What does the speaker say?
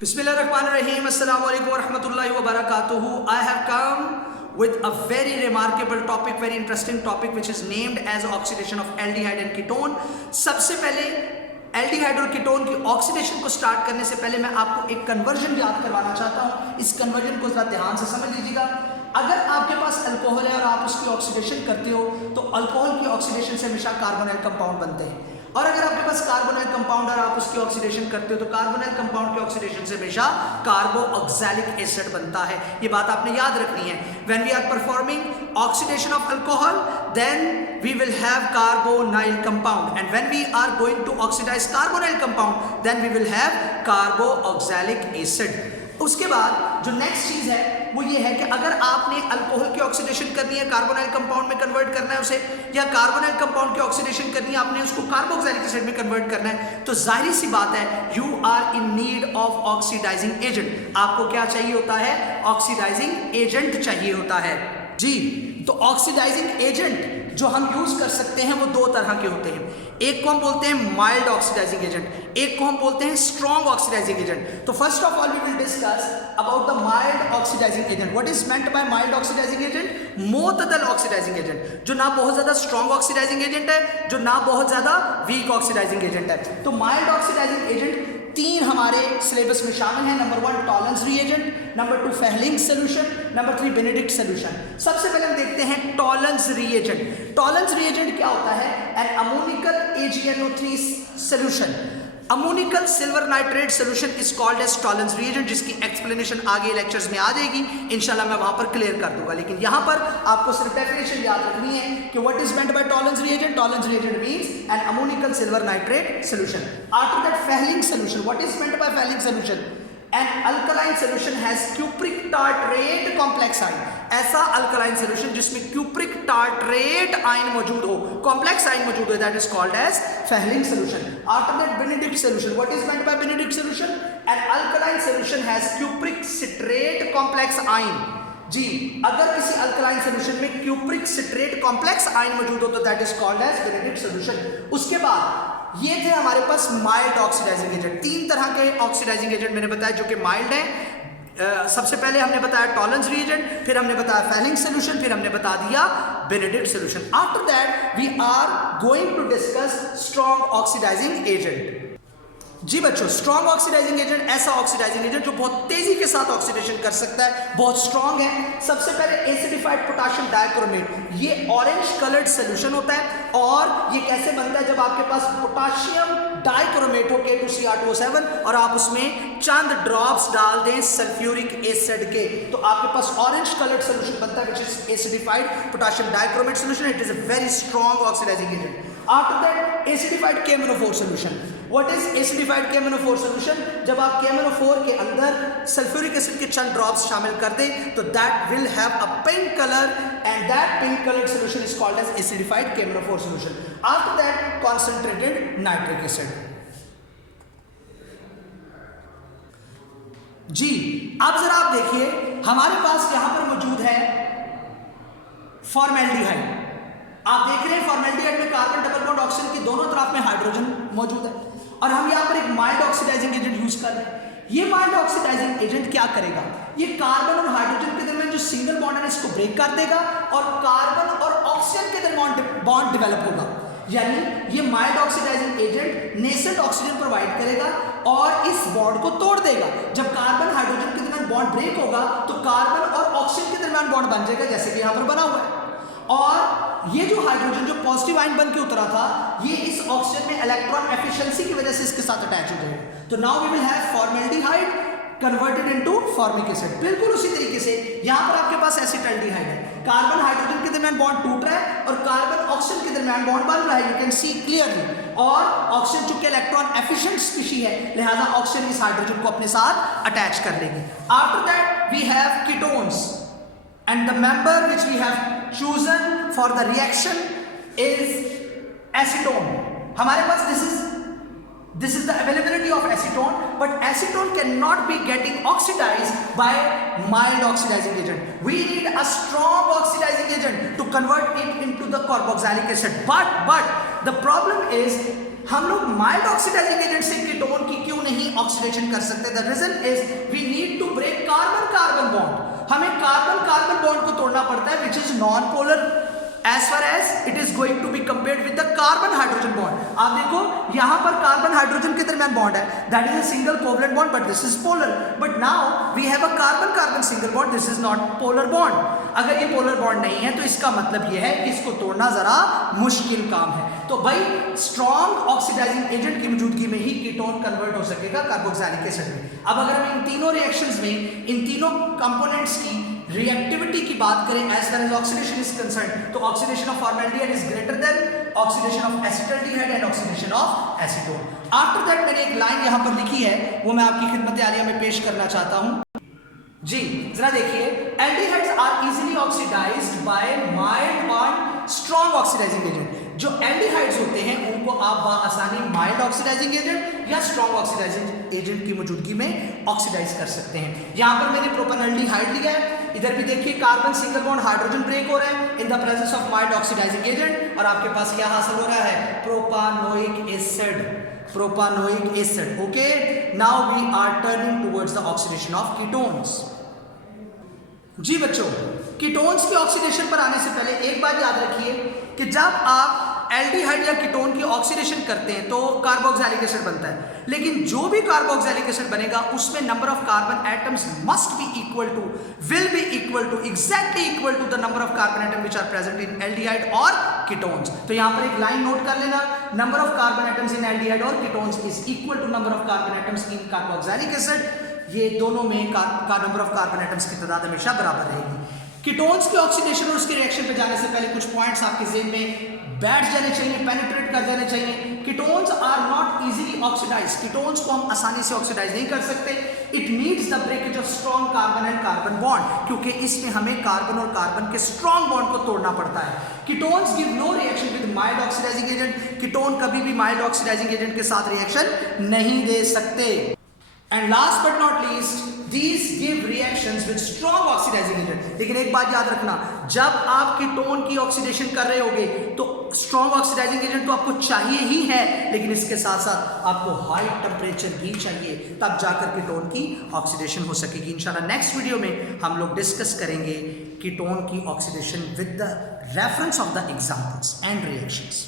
Bismillahirrahmanirrahim. Assalamu alaikum warahmatullahi wabarakatuh. I have come with a very remarkable topic, very interesting topic, which is named as oxidation of aldehyde and ketone. सबसे पहले aldehyde और ketone की oxidation को start करने से पहले मैं आपको एक कन्वर्जन याद करवाना चाहता हूँ. इस कन्वर्जन को जरा ध्यान से समझ लीजिएगा. अगर आपके पास अल्कोहल है और आप उसकी ऑक्सीडेशन करते हो तो अल्कोहल की ऑक्सीडेशन से हमेशा कार्बोनाइल कंपाउंड बनते हैं. और अगर आपके पास कार्बोनाइल कंपाउंड और आप उसकी ऑक्सीडेशन करते हो तो कार्बोनाइल कंपाउंड की ऑक्सीडेशन से हमेशा कार्बोऑक्सैलिक एसिड बनता है. ये बात आपने याद रखनी है. When we are performing oxidation of alcohol then we will have carbonyl compound, and when we are going to oxidize carbonyl compound then we will have carboxylic acid. उसके बाद जो नेक्स्ट चीज है वो ये है कि अगर आपने अल्कोहल की ऑक्सीडेशन करनी है, कार्बोनाइल कंपाउंड में कन्वर्ट करना है उसे, या कार्बोनाइल कंपाउंड की ऑक्सीडेशन करनी है आपने उसको कार्बोक्सिलिक एसिड में कन्वर्ट करना है, तो जाहिर सी बात है you are in need of oxidising agent. आपको क्या चाहिए होता है? ऑक्सीडाइजिंग एजेंट चाहिए होता है जी. तो ऑक्सीडाइजिंग एजेंट जो हम यूज कर सकते हैं वो दो तरह के होते हैं. एक को हम बोलते हैं माइल्ड ऑक्सीडाइजिंग एजेंट, एक को हम बोलते हैं स्ट्रॉन्ग ऑक्सीडाइजिंग एजेंट. तो first of all we will discuss about the mild oxidising agent. What is meant by mild oxidising agent? मोतदल ऑक्सीडाइजिंग एजेंट, जो ना बहुत ज्यादा स्ट्रॉन्ग ऑक्सीडाइजिंग एजेंट है, जो ना बहुत ज्यादा वीक ऑक्सीडाइजिंग एजेंट है. तो माइल्ड ऑक्सीडाइजिंग एजेंट तीन हमारे सिलेबस में शामिल हैं. Number 1 Tollens reagent, number 2 Fehling solution, number 3 Benedict solution. सबसे पहले हम देखते हैं टॉलेंस रिएजेंट. टॉलेंस रिएजेंट क्या होता है? An ammoniacal AgNO3 solution, ammoniacal silver nitrate solution is called as Tollens reagent, जिसकी एक्सप्लेनेशन आगे लेक्चर्स में आ जाएगी. इंशाल्लाह मैं वहां पर क्लियर कर दूंगा. लेकिन यहां पर आपको सिर्फ डेफिनेशन याद रखनी है कि what is meant by Tollens reagent. Tollens reagent means an ammoniacal silver nitrate solution. After that Fehling solution. What is meant by Fehling solution? An alkaline solution has cupric tartrate complex ion. ऐसा alkaline solution जिसमें cupric tartrate ion मौजूद हो, complex ion मौजूद हो, that is called as Fehling solution. After that Benedict solution. What is meant by Benedict solution? An alkaline solution has cupric citrate complex ion. जी, अगर किसी alkaline solution में cupric citrate complex ion मौजूद हो तो that is called as Benedict solution. उसके बाद ये थे हमारे पास माइल्ड ऑक्सीडाइजिंग एजेंट. तीन तरह के ऑक्सीडाइजिंग एजेंट मैंने बताया जो कि माइल्ड है. सबसे पहले हमने बताया टॉलेंस रिएजेंट, फिर हमने बताया फेहलिंग सोल्यूशन, फिर हमने बता दिया Benedict solution. After that we are going to discuss strong oxidising agent. जी बच्चों, स्ट्रॉन्ग ऑक्सीडाइजिंग एजेंट ऐसा ऑक्सीडाइजिंग एजेंट जो बहुत तेजी के साथ ऑक्सीडेशन कर सकता है, बहुत स्ट्रॉन्ग है. सबसे पहले एसिडिफाइड पोटेशियम डाइक्रोमेट. ये ऑरेंज कलर्ड सोल्यूशन होता है और ये कैसे बनता है? जब आपके पास पोटेशियम डाइक्रोमेट हो K2Cr2O7 और आप उसमें चंद ड्रॉप्स डाल दें सल्फ्यूरिक एसिड के, तो आपके पास ऑरेंज कलर्ड सोल्यूशन बनता है which is acidified potassium dichromate solution. It is a very strong oxidising agent. After that acidified KMnO4 solution. What is acidified KMnO4 solution? जब आप KMnO4 के अंदर सल्फ्यूरिक एसिड के चंद ड्रॉप्स शामिल कर दें तो that will have a pink color and that pink colored solution is called as acidified KMnO4 solution. After that concentrated nitric acid. जी, अब जरा आप देखिए हमारे पास यहां पर मौजूद है फॉर्मेल्डिहाइड. आप देख रहे हैं फॉर्मेल्डिहाइड में कार्बन डबल बॉन्ड ऑक्सीजन की दोनों तरफ में हाइड्रोजन मौजूद है और हम यहाँ पर एक माइल्ड ऑक्सीडाइजिंग एजेंट यूज कर रहे हैं. ये माइल्ड ऑक्सीडाइजिंग एजेंट क्या करेगा? ये कार्बन और हाइड्रोजन के दरमियान जो सिंगल बॉन्ड है इसको ब्रेक कर देगा और कार्बन और ऑक्सीजन के दरमियान बॉन्ड डेवलप होगा. यानी ये mild oxidising agent nascent oxygen provide करेगा और इस बॉन्ड को तोड़ देगा. जब कार्बन हाइड्रोजन के दरमियान बॉन्ड ब्रेक होगा तो कार्बन और ऑक्सीजन के दरमियान बॉन्ड बन जाएगा जैसे कि यहाँ पर बना हुआ है. और ये जो हाइड्रोजन जो पॉजिटिव आयन बन के उतरा था ये इस ऑक्सीजन में इलेक्ट्रॉन एफिशिएंसी की वजह से इसके साथ अटैच हो जाएगा. तो now we will have formaldehyde converted into formic acid. बिल्कुल उसी तरीके से यहां पर आपके पास एसिटाल्डिहाइड है. कार्बन हाइड्रोजन के दरमियान बॉन्ड टूट रहा है और कार्बन ऑक्सीजन के दरमियान बॉन्ड बन रहा है. You can see clearly. और ऑक्सीजन चूंकि इलेक्ट्रॉन एफिशिएंट स्पीशीज है लिहाजा ऑक्सीजन इस हाइड्रोजन को अपने साथ अटैच कर लेगी. After that we have ketones and the member which we have chosen for the reaction is acetone. हमारे पास this is the availability of acetone, but acetone cannot be getting oxidized by mild oxidizing agent. We need a strong oxidizing agent to convert it into the carboxylic acid. But the problem is हम लोग mild oxidising agent से ketone की क्यों नहीं oxidation कर सकते? The reason is we need to break carbon carbon bond. हमें carbon carbon bond को तोड़ना पड़ता है, which is non polar as far as it is going to be compared with the carbon hydrogen bond। आप देखो यहां पर carbon hydrogen के दरमियान बॉन्ड है, that is a single covalent bond, but this is polar। But now we have a carbon carbon single bond, this is not polar bond। अगर ये polar bond नहीं है तो इसका मतलब ये है कि इसको तोड़ना जरा मुश्किल काम है। तो भाई स्ट्रॉन्ग ऑक्सीडाइजिंग एजेंट की मौजूदगी में ही कीटोन कन्वर्ट हो सकेगा कार्बोक्सिलिक एसिड में। अब अगर हम इन तीनों रिएक्शंस में इन तीनों कंपोनेंट्स की रिएक्टिविटी की बात करें as far as oxidation is concern, तो oxidation of formaldehyde is greater than oxidation of acetaldehyde and oxidation of acetone. After that मैंने एक लाइन यहां पर लिखी है, वो मैं आपकी खिदमत आलिया में पेश करना चाहता हूं जी। जरा देखिए, aldehydes are easily oxidised by mild और स्ट्रॉन्ग ऑक्सीडाइजिंग एजेंट। जो एल्डिहाइड्स होते हैं उनको आप आसानी माइल्ड ऑक्सीडाइजिंग एजेंट या स्ट्रॉन्ग ऑक्सीडाइजिंग एजेंट की मौजूदगी में ऑक्सीडाइज कर सकते हैं। यहां पर मैंने प्रोपेनॉल्डिहाइड लिया है, इधर भी देखिए carbon single bond hydrogen break हो रहा है in the presence of mild oxidising agent, और आपके पास क्या हासिल हो रहा है? Propanoic acid, propanoic acid. Okay, now we are turning towards the oxidation of ketones. जी बच्चों, कीटोन्स की ऑक्सीडेशन पर आने से पहले एक बात याद रखिए कि जब आप एल्डिहाइड या कीटोन की ऑक्सीडेशन करते हैं तो कार्बोक्सिलिक एसिड बनता है, लेकिन जो भी कार्बोक्सिलिक एसिड बनेगा उसमें number of carbon atoms must be equal to, will be equal to, exactly equal to the number of carbon atom which are present in aldehyde और कीटोन्स। तो यहां पर एक लाइन नोट कर लेना, number of carbon atoms in aldehyde और ketones is equal to number of carbon atoms in carboxylic acid. ये दोनों में नंबर ऑफ कार्बन एटम्स की तादाद हमेशा बराबर रहेगी। कीटोन्स की ऑक्सीडेशन और उसके रिएक्शन पे जाने से पहले कुछ पॉइंट्स आपके ज़हन में बैठ जाने चाहिए, पेनिट्रेट कर जाने चाहिए। Ketones are not easily oxidise, ketones को हम आसानी से ऑक्सीडाइज नहीं कर सकते। It needs the breakage of strong carbon and carbon bond, क्योंकि इसमें हमें कार्बन और कार्बन के स्ट्रॉन्ग बॉन्ड को तोड़ना पड़ता है। Ketones give no reaction with mild oxidising agent, ketone कभी भी माइल्ड ऑक्सीडाइजिंग एजेंट के साथ रिएक्शन नहीं दे सकते। And last but not least, these give reactions with strong oxidizing agent। लेकिन एक बात याद रखना, जब आप कीटोन की ऑक्सीडेशन कर रहे होगे तो स्ट्रॉन्ग ऑक्सीडाइजिंग एजेंट तो आपको चाहिए ही है, लेकिन इसके साथ साथ आपको हाई टेम्परेचर भी चाहिए, तब जाकर कीटोन की ऑक्सीडेशन हो सकेगी। इंशाल्लाह नेक्स्ट वीडियो में हम लोग डिस्कस करेंगे कीटोन की oxidation with the reference of the examples and reactions.